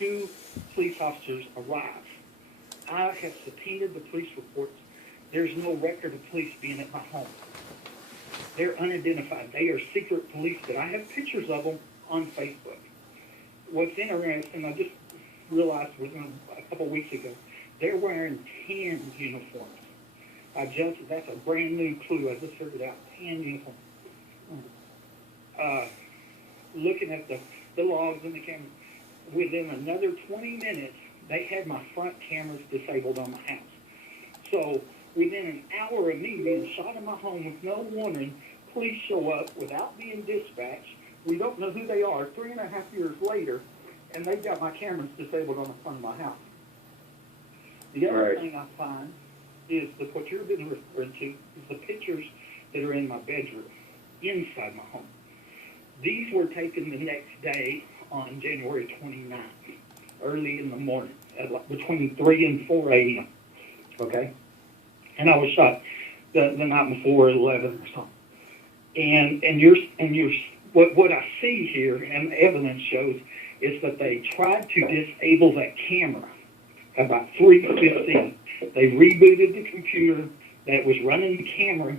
two police officers arrive. I have subpoenaed the police reports. There's no record of police being at my home. They're unidentified. They are secret police that I have pictures of them on Facebook. What's interesting, I just realized a couple of weeks ago, they're wearing tan uniforms. That's a brand new clue. I just figured out tan uniform. Looking at the logs in the camera, within another 20 minutes, they had my front cameras disabled on my house. So within an hour of me being shot in my home with no warning, police show up without being dispatched. We don't know who they are 3.5 years later, and they've got my cameras disabled on the front of my house. The other thing I find is what you've been referring to is the pictures that are in my bedroom, inside my home. These were taken the next day on January 29th, early in the morning, between 3 and 4 a.m., okay? And I was shot the night before at 11 or something. And what I see here, and the evidence shows, is that they tried to disable that camera about 3:15. They rebooted the computer that was running the camera,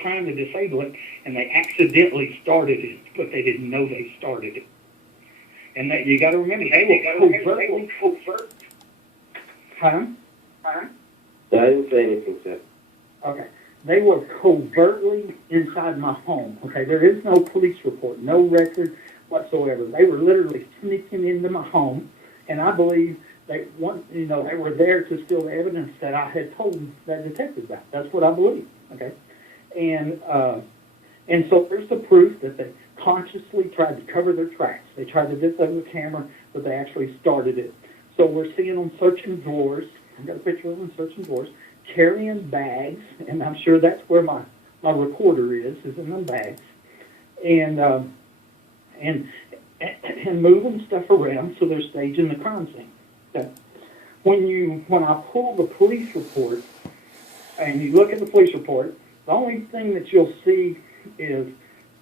trying to disable it, and they accidentally started it, but they didn't know they started it. And that you got to remember, they were covert. Huh? I didn't say anything, sir. Okay. They were covertly inside my home. Okay, there is no police report, no record whatsoever. They were literally sneaking into my home, and I believe they were there to steal the evidence that I had told that detective about. That's what I believe. Okay, and so there's the proof that they consciously tried to cover their tracks. They tried to disable the camera, but they actually started it. So we're seeing them searching drawers. I've got a picture of them searching drawers, carrying bags, and I'm sure that's where my recorder is in them bags, and moving stuff around, so they're staging the crime scene. Okay. When I pull the police report, and you look at the police report, the only thing that you'll see is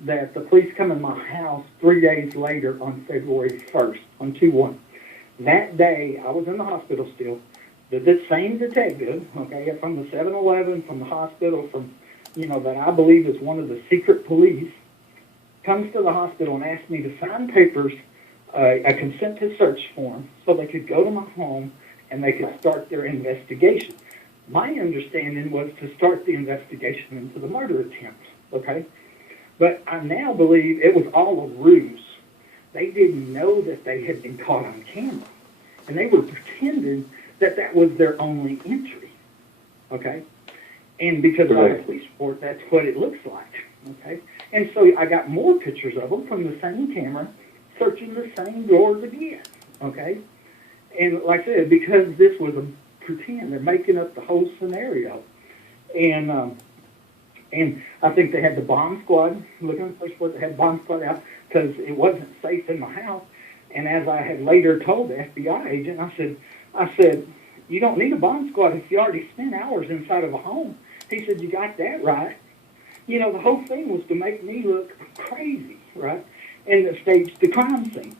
that the police come in my house 3 days later on February 1st, on 2/1. That day, I was in the hospital still. The same detective, okay, from the 7-Eleven, from the hospital, that I believe is one of the secret police, comes to the hospital and asks me to sign papers, a consent to search form, so they could go to my home and they could start their investigation. My understanding was to start the investigation into the murder attempt, okay? But I now believe it was all a ruse. They didn't know that they had been caught on camera, and they were pretending that was their only entry, okay? And because of the police report, that's what it looks like, okay? And so I got more pictures of them from the same camera, searching the same drawers again, okay? And like I said, because this was a pretend, they're making up the whole scenario. And I think they had the bomb squad, looking at the police report, they had the bomb squad out because it wasn't safe in my house. And as I had later told the FBI agent, I said, you don't need a bomb squad if you already spent hours inside of a home. He said, you got that right. The whole thing was to make me look crazy, right? And to stage the crime scene.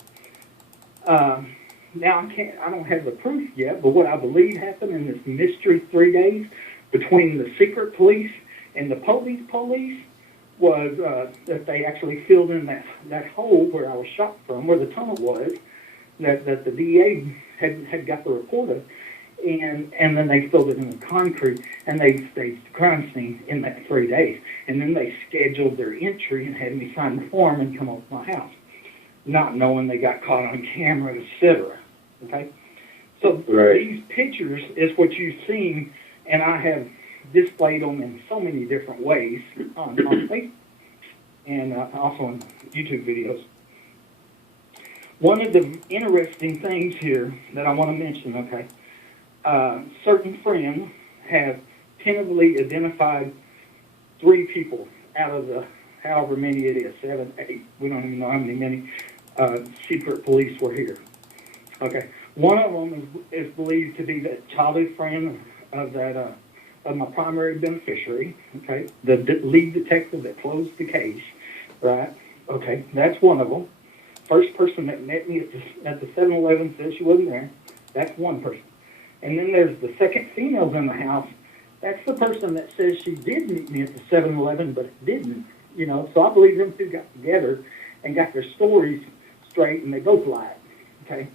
Now I don't have the proof yet, but what I believe happened in this mystery 3 days between the secret police and the police was that they actually filled in that hole where I was shot from, where the tunnel was, that the DA had got the report of, and then they filled it in with concrete, and they staged the crime scene in that 3 days. And then they scheduled their entry and had me sign the form and come over to my house, not knowing they got caught on camera, etc. Okay? So these pictures is what you've seen, and I have displayed them in so many different ways on Facebook and also on YouTube videos. One of the interesting things here that I want to mention, okay, certain friends have tentatively identified 3 people out of the however many it is, 7, 8, we don't even know how many secret police were here. Okay, one of them is believed to be the childhood friend of that of my primary beneficiary. Okay, the lead detective that closed the case, right? Okay, that's one of them. first person that met me at the 7-Eleven says she wasn't there. That's one person. And then there's the second female in the house. That's the person that says she did meet me at the 7-Eleven, but didn't. You know, so I believe them two got together and got their stories straight, and they both lied. Okay?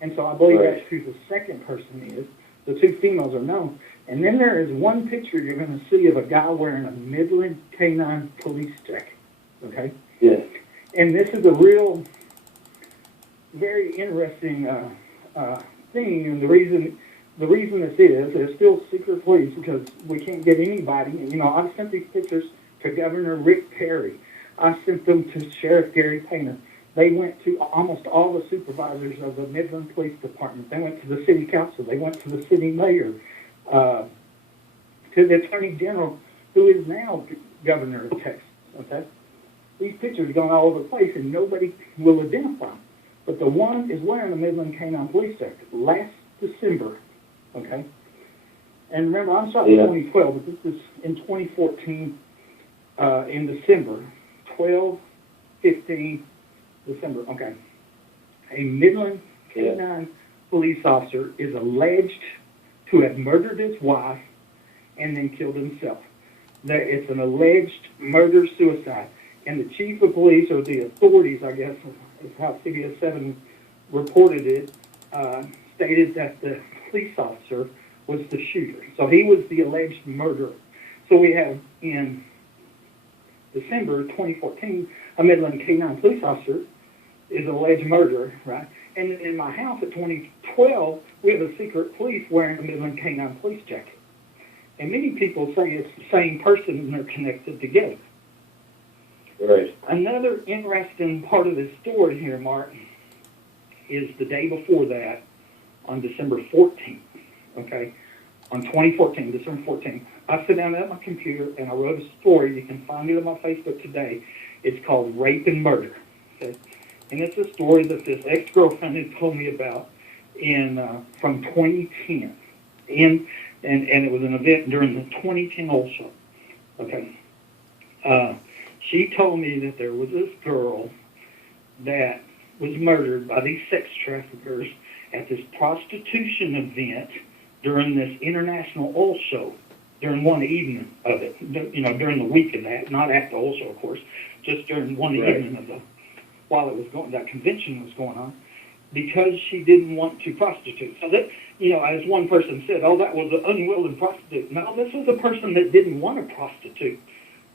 And so I believe Right. that's who the second person is. The two females are known. And then there is one picture you're going to see of a guy wearing a Midland K-9 police jacket. Okay? Yes. And this is a real, very interesting thing. And the reason this is, there's still secret police because we can't get anybody. And, you know, I've sent these pictures to Governor Rick Perry. I sent them to Sheriff Gary Painter. They went to almost all the supervisors of the Midland Police Department. They went to the city council. They went to the city mayor, to the attorney general, who is now governor of Texas. Okay, these pictures are going all over the place, and nobody will identify them. But the one is wearing a Midland K-9 police jacket last December. Okay, and remember, I'm shot in 2012, but this is in 2014 in December, 12/15. December, okay. A Midland K-9 police officer is alleged to have murdered his wife and then killed himself. It's an alleged murder-suicide. And the chief of police, or the authorities, I guess, is how CBS 7 reported it, stated that the police officer was the shooter. So he was the alleged murderer. So we have in December 2014, a Midland K-9 police officer is an alleged murderer, right? And in my house at 2012, we have a secret police wearing a Midland K-9 police jacket. And many people say it's the same person and they're connected together. Right. Another interesting part of this story here, Mark, is the day before that, on December 14th, okay? On 2014, December 14th, I sat down at my computer and I wrote a story. You can find it on my Facebook today. It's called Rape and Murder, okay? And it's a story that this ex-girlfriend had told me about from 2010. And it was an event during the 2010 Old Show. Okay. She told me that there was this girl that was murdered by these sex traffickers at this prostitution event during this international oil show, during one evening of it, you know, during the week of that, not at the oil show, of course, just during one evening of the, while it was going, that convention was going on, because she didn't want to prostitute. So that, you know, as one person said, oh, that was an unwilling prostitute. No, this was a person that didn't want to prostitute.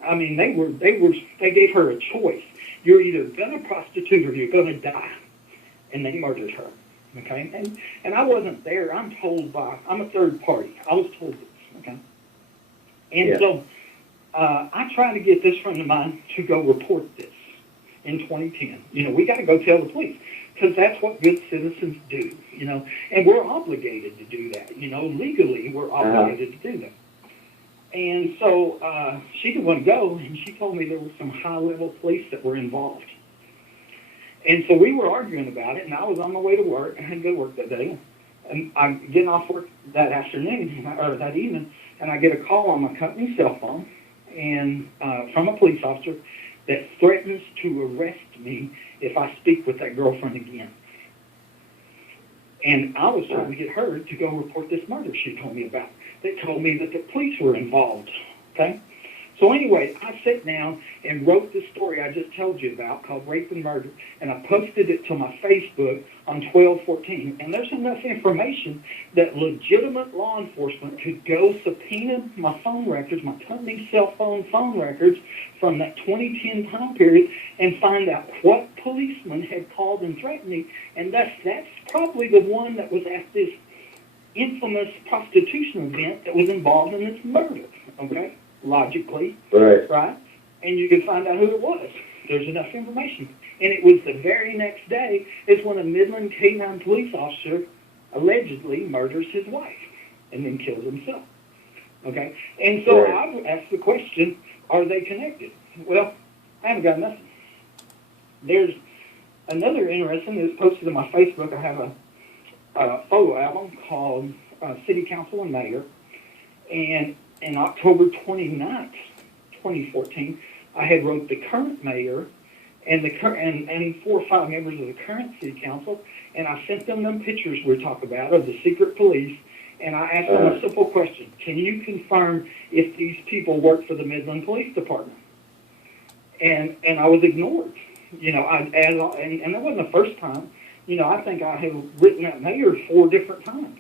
I mean, they gave her a choice. You're either going to prostitute or you're going to die. And they murdered her. Okay? And I wasn't there. I'm a third party. I was told this. Okay? And so I tried to get this friend of mine to go report this in 2010. You know, we got to go tell the police because that's what good citizens do, you know. And we're obligated to do that. You know, legally we're obligated to do that. And so she didn't want to go, and she told me there was some high-level police that were involved. And so we were arguing about it, and I was on my way to work. I had to go to work that day. And I'm getting off work that afternoon, or that evening, and I get a call on my company cell phone and from a police officer that threatens to arrest me if I speak with that girlfriend again. And I was trying to get her to go report this murder she told me about. They told me that the police were involved, okay? So anyway, I sat down and wrote this story I just told you about called Rape and Murder, and I posted it to my Facebook on 12/14. And there's enough information that legitimate law enforcement could go subpoena my phone records, my company's cell phone records from that 2010 time period and find out what policeman had called and threatened me. And that's probably the one that was at this infamous prostitution event that was involved in this murder, okay? Logically, right? And you can find out who it was. There's enough information. And it was the very next day is when a Midland K-9 police officer allegedly murders his wife and then kills himself. Okay? And so I asked the question, are they connected? Well, I haven't got nothing. There's another interesting that was posted on my Facebook. I have a photo album called City Council and Mayor. And in October 29th, 2014, I had wrote the current mayor and and 4 or 5 members of the current city council, and I sent them pictures we talk about of the secret police, and I asked them a simple question: can you confirm if these people work for the Midland Police Department? And I was ignored. You know, and that wasn't the first time. You know, I think I have written that mayor 4 different times,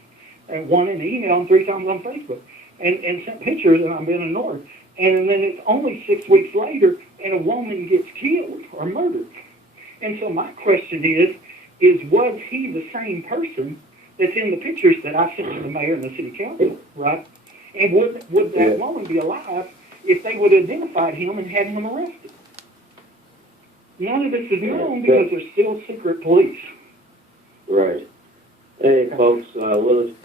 and 1 in email and 3 times on Facebook, and sent pictures, and I've been ignored. And then it's only 6 weeks later, and a woman gets killed or murdered. And so my question is was he the same person that's in the pictures that I sent to the mayor and the city council, right? And would that woman be alive if they would have identified him and had him arrested? None of this is known because there's still secret police. Right. Hey, folks, Willis